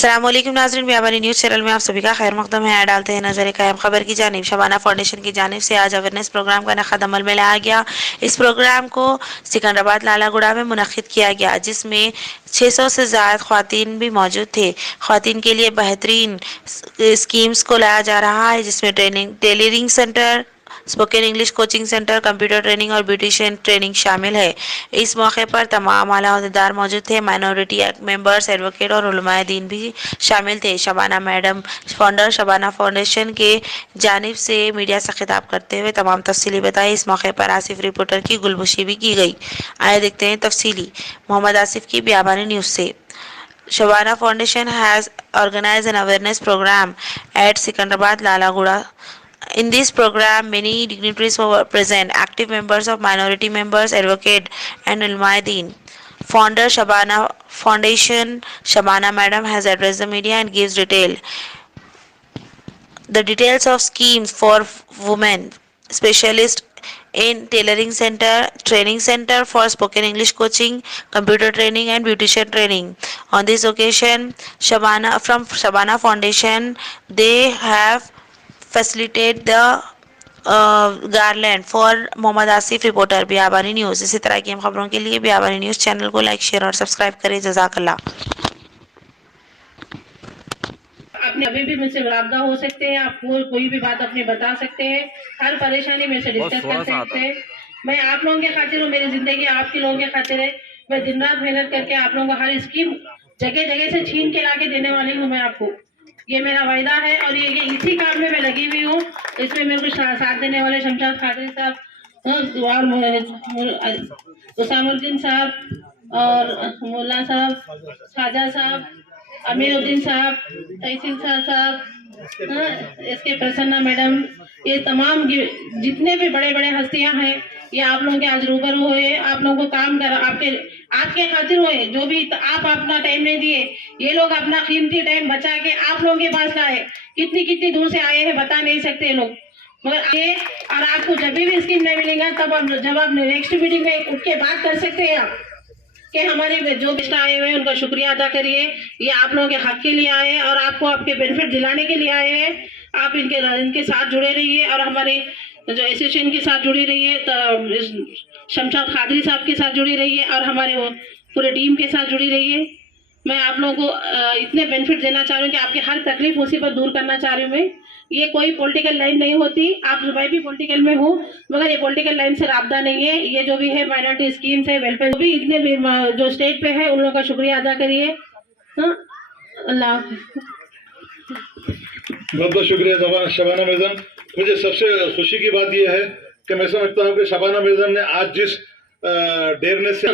अस्सलामुअलैकुम नाज़रीन, मैं हमारी न्यूज़ चैनल में आप सभी का खैर मकदम है। डालते हैं नजर कायम खबर की जानिब। शबाना फाउंडेशन की जानिब से आज अवेयरनेस प्रोग्राम का नक़द अमल में लाया गया। इस प्रोग्राम को सिकंदराबाद लालागुड़ा में मुनक़िद किया गया, जिसमें 600 से ज़्यादा ख़वातीन भी मौजूद थे। ख़वातीन के लिए बेहतरीन स्कीम्स को लाया जा रहा है, जिसमें training, tailoring centre, spoken English coaching centre, computer training और ब्यूटिशियन ट्रेनिंग शामिल है। इस मौके पर तमाम आला ओहदेदार मौजूद थे। माइनॉरिटी एक्ट मेंबर्स, एडवोकेट और उलमाए दीन भी शामिल थे। Shabana madam, founder Shabana foundation के जानिब से मीडिया से खिताब करते हुए तमाम तफसीली बताई। इस मौके पर आसिफ रिपोर्टर की गुलबुशी भी की गई। आइए देखते हैं तफसीली मोहम्मद आसिफ की बयाबानी न्यूज़ से। Shabana Foundation has organized an awareness program at Secunderabad Lalaguda. In this program, many dignitaries were present, active members of minority members, advocate, and Ulmaideen. Founder Shabana Foundation, Shabana Madam has addressed the media and gives the details of schemes for women, specialist in tailoring center, training center for spoken English coaching, computer training and beautician training. On this occasion, Shabana Foundation, they have facilitated the garland for Mohammed Asif reporter Biyabani news. इसी तरह की हम खबरों के लिए Biyabani news channel को like, share और subscribe करें। जज़ाकल्लाह। आपने अभी भी मुझसे राब्ता हो सकते हैं। आप कोई भी बात अपनी बता सकते हैं, हर परेशानी मेरे से डिस्कस कर सकते हैं। मैं आप लोगों के खातिर हूँ, मेरी जिंदगी आपके लोगों के खातिर है। मैं दिन रात मेहनत करके आप लोगों को हर स्कीम जगह जगह से छीन के लाके देने वाली हूँ। मैं आपको, ये मेरा वायदा है और ये इसी काम में मैं लगी हुई हूँ। इसमें मेरे को साथ देने वाले शमशाद खादरी साहब, उसामुद्दीन साहब और मुल्ला साहब, खाजा साहब, अमीरुद्दीन साहब, तहसील साहब, इसके प्रसन्ना मैडम, ये तमाम जितने भी बड़े बड़े हस्तियां हैं, ये आप लोगों के आज रूबरू हुए, आप लोगों को काम कर आपके खातिर हुए। जो भी आप अपना टाइम नहीं दिए, ये लोग अपना कीमती टाइम बचा के आप लोगों के पास लाए। कितनी कितनी दूर से आए हैं बता नहीं सकते लोग, मगर आए। और आपको जब भी स्कीम नहीं मिलेगा तब जब आप नेक्स्ट मीटिंग में उठ के बात कर सकते हैं आप कि हमारे जो भी आए हुए हैं उनका शुक्रिया अदा करिए। ये आप लोगों के हक के लिए आए हैं और आपको आपके बेनिफिट दिलाने के लिए आए हैं। आप इनके साथ जुड़े रहिए और हमारे जो एसोसिएशन के साथ जुड़ी रहिए, तो शमशाद खादरी साहब के साथ जुड़ी रहिए और हमारे वो पूरे टीम के साथ जुड़ी रहिए। मैं आप लोगों को इतने बेनिफिट देना चाह रही हूँ कि आपकी हर तकलीफ मुसीबत दूर करना चाह रही हूँ मैं। ये कोई पॉलिटिकल लाइन नहीं होती, आप मैं भी पॉलिटिकल में हूँ, मगर ये पॉलिटिकल लाइन से राब्ता नहीं है। ये जो भी है माइनॉरिटी स्कीम्स है, वेलफेयर भी इतने भी जो स्टेट पे है उन लोगों का शुक्रिया अदा करिए। अल्लाह बहुत बहुत शुक्रिया शबाना मैडम। मुझे सबसे खुशी की बात यह है कि मैं समझता हूँ कि शबाना मैडम ने आज जिस डेयरनेस से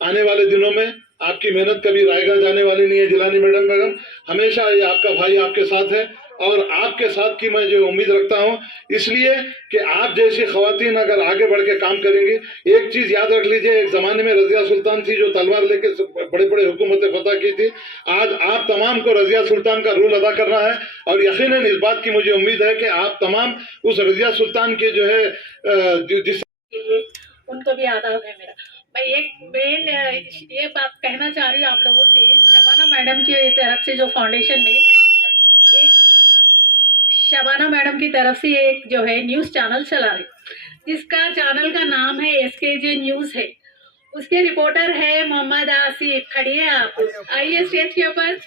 आने वाले दिनों में आपकी मेहनत कभी रायगा जाने वाली नहीं है। जिलानी मैडम हमेशा ये आपका भाई आपके साथ है और आपके साथ की मैं जो उम्मीद रखता हूँ, इसलिए कि आप जैसी खवातीन अगर आगे बढ़ के काम करेंगी। एक चीज याद रख लीजिए, एक जमाने में रजिया सुल्तान थी जो तलवार लेके बड़े बड़े हुकूमतें फतह की थी। आज आप तमाम को रजिया सुल्तान का रोल अदा करना है और यकीनन इस बात की मुझे उम्मीद है कि आप तमाम उस रजिया सुल्तान के जो है जिस उनको भी आदाब है मेरा। मैं एक मेन ये बात कहना चाह रही हूँ आप लोगों से, शबाना मैडम की तरफ से जो फाउंडेशन में एक शबाना मैडम की तरफ से एक जो है न्यूज़ चैनल चला रही, जिसका चैनल का नाम है SKJ न्यूज़ है। उसके रिपोर्टर है मोहम्मद आसिफ। खड़िए आप, आइए स्टेज के ऊपर।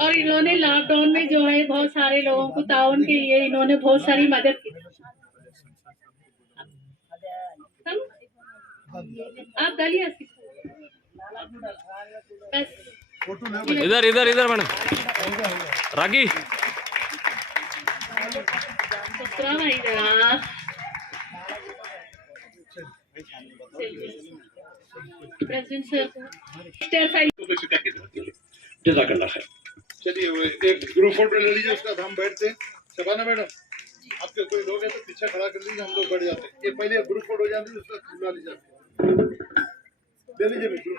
और इन्होंने लॉकडाउन में जो है बहुत सारे लोगों को ताउन के लिए इन्होंने बहुत सारी मदद की। आप डालिए बस इधर इधर इधर मैडम रागी प्रेसिडेंट सर। चलिए वो एक ग्रुप फोटो ले लीजिए, उसका हम बैठते हैं। शबाना मैडम आपके कोई लोग हैं तो पीछे खड़ा कर लीजिए, हम लोग बैठ जाते हैं। ये पहले ग्रुप फोटो हो जाती है, उसका बुला लीजिए, ले लीजिए ग्रुप।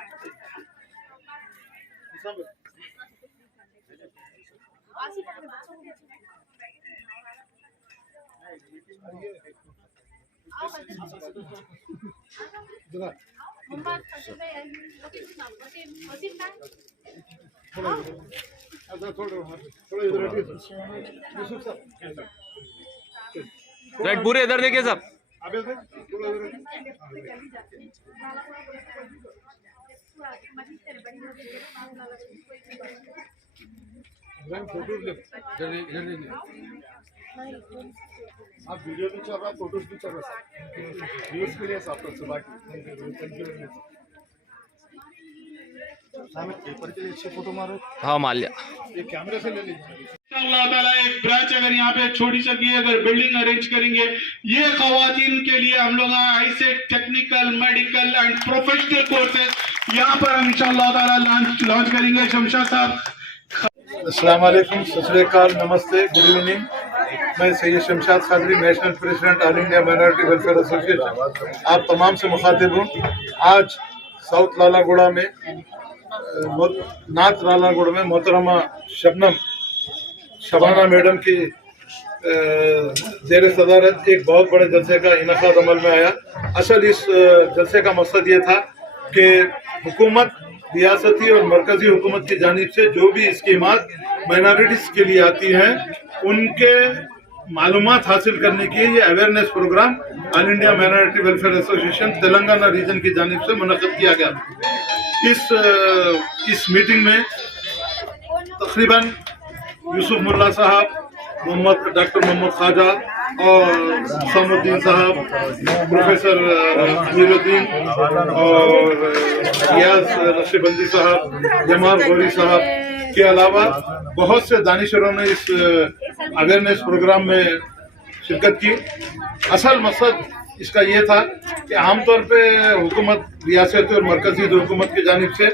राइट, पूरे इधर देखिए सब। आप वीडियो भी चल रहा है, फोटोज भी चल रहा है, व्यूज के लिए आपको सुबह की पेपर के लिए अच्छे फोटो मारो, हाँ मान लिया। ये कैमरे से ले लीजिए। अल्लाह ताला एक ब्रांच अगर यहाँ पे छोटी सी अगर बिल्डिंग अरेंज करेंगे, ये खवातीन के लिए हम लोग ऐसे technical, medical and professional courses यहाँ पर हम इंशाअल्लाह ताला लॉन्च करेंगे। शमशाद साहब, अस्सलाम वालेकुम, सत श्री अकाल, नमस्ते, गुड इवनिंग। मैं Syed Shamshad Qadri, national president all India minority welfare association, आप तमाम से मुखातिब हूँ। आज साउथ लालागुड़ा में नाथ लालागुड़ा में मोहतरमा शबाना मैडम की जेर सदारत एक बहुत बड़े जलसे का इनेकाद अमल में आया। असल इस जलसे का मकसद ये था कि हुकूमत, रियासती और मरकजी हुकूमत की जानिब से जो भी स्कीमात माइनॉरिटीज़ के लिए आती हैं उनके मालूमात हासिल करने के लिए ये awareness program all India minority welfare association Telangana region की जानिब से मुनक़्क़िद किया गया। इस मीटिंग में तकरीबन यूसुफ मुल्ला साहब, डॉक्टर मोहम्मद ख्वाजा और समुद्दीन साहब, प्रोफेसर अमीरुद्दीन और रियाज नक्शबंदी साहब, जमाल गौरी साहब के अलावा बहुत से दानिशरों ने इस अवेयरनेस प्रोग्राम में शिरकत की। असल मकसद इसका ये था कि आमतौर पे हुकूमत, रियासत और मरकजी हुकूमत की जानिब से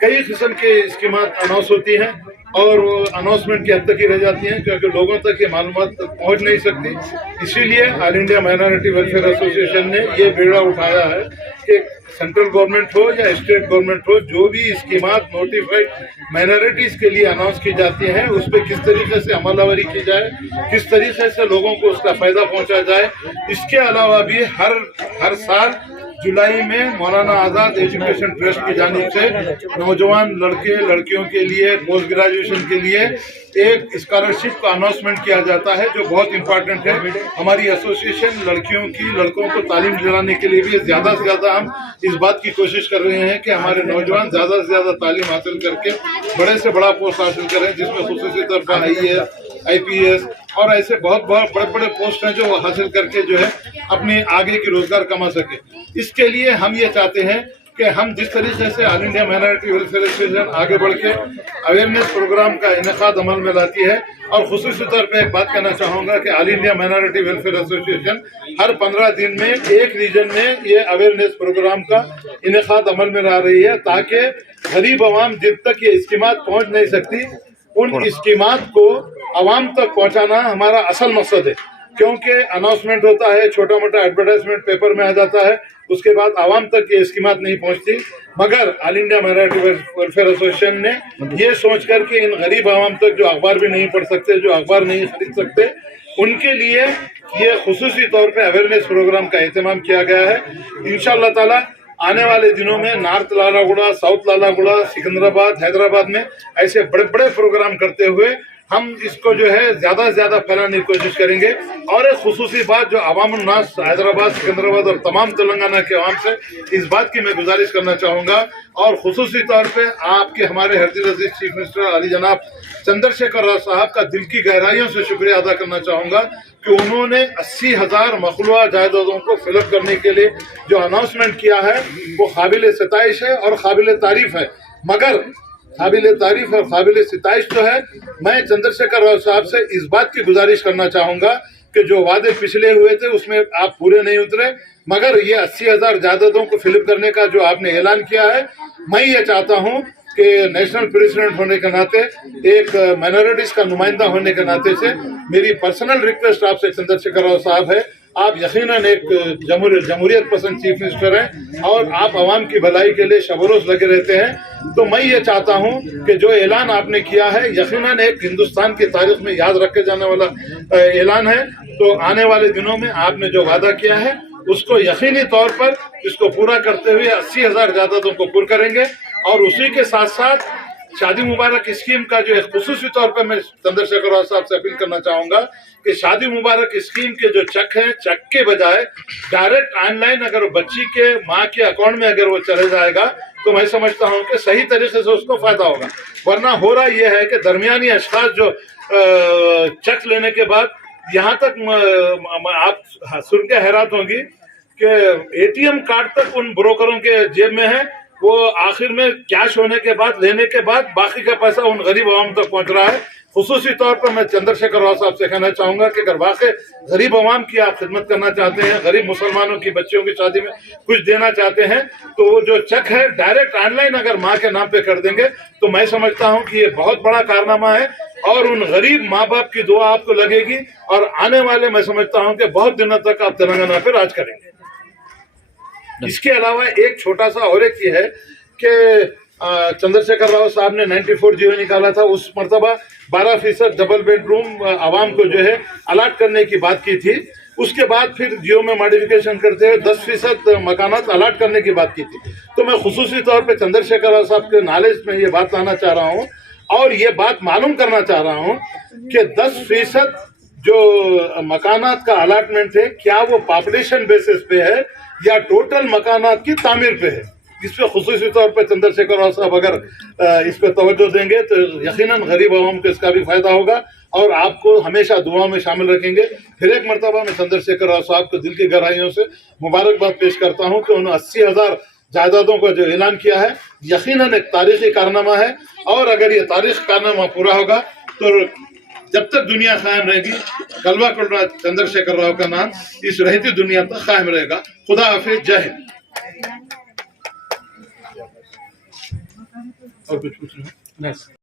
कई किस्म के स्कीमात अनाउंस होती हैं और वो अनाउंसमेंट की हद तक ही रह जाती हैं क्योंकि लोगों तक ये मालूमात पहुंच नहीं सकती। इसीलिए all India minority welfare association ने ये बेड़ा उठाया है कि सेंट्रल गवर्नमेंट हो या स्टेट गवर्नमेंट हो, जो भी स्कीमात नोटिफाइड माइनॉरिटीज़ के लिए अनाउंस की जाती हैं उस पर किस तरीके से अमलावरी की जाए, किस तरीके से लोगों को उसका फ़ायदा पहुंचा जाए। इसके अलावा भी हर साल जुलाई में मौलाना आज़ाद एजुकेशन ट्रस्ट की जानिब से नौजवान लड़के लड़कियों के लिए पोस्ट ग्रेजुएशन के लिए एक स्कॉलरशिप का अनाउंसमेंट किया जाता है जो बहुत इम्पोर्टेंट है। हमारी एसोसिएशन लड़कों को तालीम दिलाने के लिए भी ज़्यादा से ज़्यादा हम इस बात की कोशिश कर रहे हैं कि हमारे नौजवान ज़्यादा से ज़्यादा तालीम हासिल करके बड़े से बड़ा पोस्ट हासिल करें, जिसमें खुसूसी तौर पर IAS, IPS और ऐसे बहुत बड़े पोस्ट हैं जो वो हासिल करके जो है अपने आगे की रोजगार कमा सके। इसके लिए हम ये चाहते हैं कि हम जिस तरीके से all India minority welfare association आगे बढ़ के अवेयरनेस प्रोग्राम का इनेकाद अमल में लाती है, और खुसूसी तौर पे एक बात कहना चाहूँगा कि all India minority welfare association हर 15 दिन में एक रीजन में ये अवेयरनेस प्रोग्राम का इनेकाद अमल में ला रही है ताकि गरीब आवाम जिन तक ये स्कीमात पहुँच नहीं सकती उन स्कीमात को आवाम तक पहुँचाना हमारा असल मकसद है। क्योंकि अनाउंसमेंट होता है, छोटा मोटा एडवर्टाइजमेंट पेपर में आ जाता है, उसके बाद आवाम तक ये स्कीमात नहीं पहुंचती। मगर all India minority welfare association ने ये सोच कर के इन गरीब आवाम तक जो अखबार भी नहीं पढ़ सकते, जो अखबार नहीं खरीद सकते, उनके लिए ये खुसूसी तौर पे अवेयरनेस प्रोग्राम का एहतमाम किया गया है। इंशाअल्लाह ताला आने वाले दिनों में नॉर्थ लालागुड़ा, साउथ लालागुड़ा, सिकंदराबाद, हैदराबाद में ऐसे बड़े प्रोग्राम करते हुए हम इसको जो है ज़्यादा से ज़्यादा फैलाने की कोशिश करेंगे। और एक खुसूसी बात जो अवामुन नास हैदराबाद, सिकंदराबाद और तमाम तेलंगाना के अवाम से इस बात की मैं गुजारिश करना चाहूँगा, और खुसूसी तौर पे आपके हमारे हरदिल अजीज चीफ मिनिस्टर अली जनाब चंद्रशेखर राव साहब का दिल की गहराइयों से शुक्रिया अदा करना चाहूँगा कि उन्होंने 80,000 मखलूआ जायदादों को फिलअप करने के लिए जो अनाउंसमेंट किया है वो काबिल सिताइश है और काबिल तारीफ है। मगर काबिल तारीफ और काबिल सिताइश जो है, मैं चंद्रशेखर राव साहब से इस बात की गुजारिश करना चाहूँगा कि जो वादे पिछले हुए थे उसमें आप पूरे नहीं उतरे, मगर ये 80,000 जायदादों को फिलअप करने का जो आपने ऐलान किया है, मैं ये चाहता हूँ कि नेशनल प्रेसिडेंट होने के नाते, एक माइनॉरिटीज़ का नुमाइंदा होने के नाते से मेरी पर्सनल रिक्वेस्ट आपसे चंद्रशेखर राव साहब है, आप यकीनन एक जमहूरियत पसंद चीफ मिनिस्टर हैं और आप आवाम की भलाई के लिए शब-ओ-रोज़ लगे रहते हैं। तो मैं ये चाहता हूँ कि जो ऐलान आपने किया है यकीनन एक हिंदुस्तान की तारीख में याद रखे जाने वाला ऐलान है। तो आने वाले दिनों में आपने जो वादा किया है उसको यकीनी तौर पर इसको पूरा करते हुए 80,000 जायदादों को पूरा करेंगे। और उसी के साथ साथ शादी मुबारक स्कीम का जो एक खुसूसी तौर पर मैं चंद्रशेखर राव साहब से अपील करना चाहूंगा कि शादी मुबारक स्कीम के जो चेक हैं, चेक के बजाय डायरेक्ट ऑनलाइन अगर बच्ची के माँ के अकाउंट में अगर वो चले जाएगा तो मैं समझता हूं कि सही तरीके से उसको फायदा होगा। वरना हो रहा यह है कि दरमियानी अशखास जो चेक लेने के बाद यहाँ तक आप सुन के हैरान होंगी कि एटीएम कार्ड तक उन ब्रोकरों के जेब में है, वो आखिर में कैश होने के बाद लेने के बाद बाकी का पैसा उन गरीब आवाम तक पहुंच रहा है। खुसूसी तौर पर मैं चंद्रशेखर राव साहब से कहना चाहूंगा कि अगर वाकई गरीब आवाम की आप खिदमत करना चाहते हैं, गरीब मुसलमानों की बच्चियों की शादी में कुछ देना चाहते हैं, तो वो जो चेक है डायरेक्ट ऑनलाइन अगर माँ के नाम पे कर देंगे तो मैं समझता हूँ कि ये बहुत बड़ा कारनामा है और उन गरीब माँ बाप की दुआ आपको लगेगी और आने वाले मैं समझता हूँ कि बहुत दिनों तक आप तेलंगाना पे राज करेंगे। इसके अलावा एक छोटा सा और एक ये है कि चंद्रशेखर राव साहब ने 94 जियो निकाला था, उस मरतबा 12% डबल बेडरूम आवाम को जो है अलाट करने की बात की थी। उसके बाद फिर जियो में मॉडिफिकेशन करते हुए 10% मकानात अलाट करने की बात की थी। तो मैं खुसूसी तौर पे चंद्रशेखर राव साहब के नॉलेज में ये बात लाना चाह रहा हूँ और ये बात मालूम करना चाह रहा हूँ कि 10% जो मकानात का अलाटमेंट है, क्या वो पॉपुलेशन बेसिस पे है या टोटल मकानात की तामीर पे है। इस पे खुसूसी तौर पर चंद्रशेखर राव साहब अगर इस पे तवज्जो देंगे तो यकीनन गरीब आवाम को इसका भी फायदा होगा और आपको हमेशा दुआओं में शामिल रखेंगे। फिर एक मरतबा मैं चंद्रशेखर राव साहब को दिल की गहराइयों से मुबारकबाद पेश करता हूँ कि उन्होंने 80,000 जायदादों का जो ऐलान किया है यकीनन एक तारीखी कारनामा है और अगर ये तारीखी कारनामा पूरा होगा तो जब तक दुनिया कायम रहेगी कलवा कुलरा चंद्रशेखर राव का नाम इस रहती दुनिया तक कायम रहेगा। खुदा हाफिज, जय हिंद। और कुछ पूछ रहे हैं?